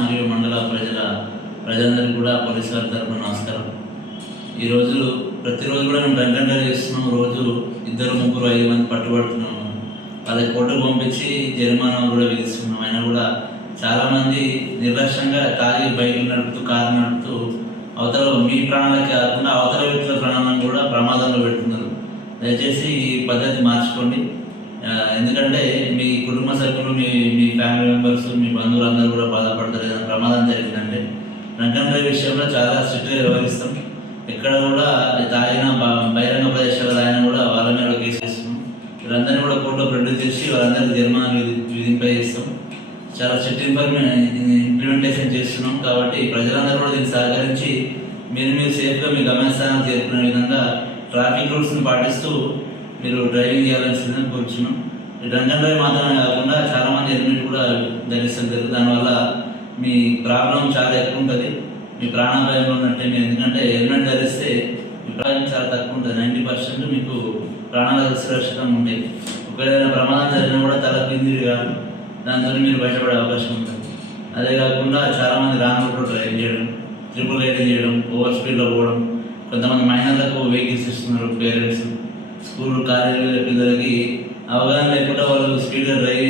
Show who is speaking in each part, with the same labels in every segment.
Speaker 1: మరియు మండల ప్రజల ప్రజలందరికీ కూడా పోలీసుల వారి తరఫున నమస్కారం ఈరోజు ప్రతిరోజు కూడా మేము రంగంగా చేస్తున్నాం. రోజు ఇద్దరు ముగ్గురు ఐదు మంది పట్టుబడుతున్నాము వాళ్ళకి కోర్టు పంపించి జరిమానా కూడా విధిస్తున్నాం. అయినా కూడా చాలామంది నిర్లక్ష్యంగా తాగి బైకులు నడుపుతూ కారు నడుపుతూ అవతల మీ ప్రాణాలకి కాకుండా అవతల వ్యక్తుల ప్రాణాలను కూడా ప్రమాదంలో పెడుతున్నారు. దయచేసి ఈ పద్ధతి మార్చుకోండి. ఎందుకంటే మీ కుటుంబ సభ్యులు మీ మీ ఫ్యామిలీ మెంబర్స్ మీ బంధువులు అందరూ కూడా బాధ డ్రంక్ డ్రైవ్ విషయంలో చాలా స్ట్రిక్ట్గా వ్యవహరిస్తాం. ఎక్కడ కూడా తాగిన బ- బహిరంగ ప్రదేశాలు తాగిన కూడా వాళ్ళ మీద కూడా కేసు వీళ్ళందరినీ కూడా కోర్టులో ప్రొడ్యూస్ చేసి వాళ్ళందరికీ జరిమానా విధి విధింపజేస్తాం చాలా స్ట్రిక్ట్ ఇన్ఫర్మేషన్ ఇంప్లిమెంటేషన్ చేస్తున్నాం కాబట్టి ప్రజలందరూ కూడా దీన్ని సహకరించి మీరు మీరు సేఫ్గా మీ గమ్యస్థానానికి చేరుకునే విధంగా ట్రాఫిక్ రూల్స్ని పాటిస్తూ మీరు డ్రైవింగ్ చేయాల్సిందని కోరుచున్నాం. ఈ డ్రైవ్ మాత్రమే కాకుండా చాలామంది హెల్మెట్ కూడా ధరిస్తుంటారు దానివల్ల మీ ప్రాబ్లం చాలా ఎక్కువ ఉంటుంది. మీ ప్రాణాపాయంలో ఉన్నట్టే మీరు ఎందుకంటే హెల్మెట్ ధరిస్తే మీ ప్రాణం చాలా తక్కువ ఉంటుంది. నైంటీ పర్సెంట్ మీకు ప్రాణాలకు సురక్షితం ఉంటాయి ఒకవేళ ప్రమాదం జరిగినా కూడా తల కింది కాదు. దాంతో మీరు బయటపడే అవకాశం ఉంటుంది. అదే కాకుండా చాలామంది రాంగ్ రూట్లో డ్రైవ్ చేయడం ట్రిపుల్ రైడింగ్ చేయడం ఓవర్ స్పీడ్లో పోవడం కొంతమంది మైనర్లకు వెహికల్స్ ఇస్తున్నారు పేరెంట్స్. స్కూల్ కాలేజీల పిల్లలకి అవగాహన లేకుండా వాళ్ళు స్పీడ్గా డ్రైవ్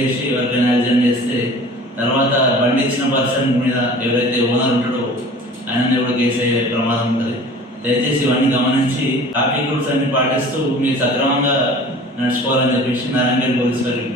Speaker 1: తర్వాత బండి ఇచ్చిన పర్సన్ మీద ఎవరైతే ఓనర్ ఉంటాడో ఆయన మీద కూడా కేసు అయ్యే ప్రమాదం ఉంటుంది. దయచేసి ఇవన్నీ గమనించి ట్రాఫిక్ రూల్స్ అన్ని పాటిస్తూ మీరు సక్రమంగా నడుచుకోవాలని చెప్పేసి నారాయణ పోలీస్ వారికి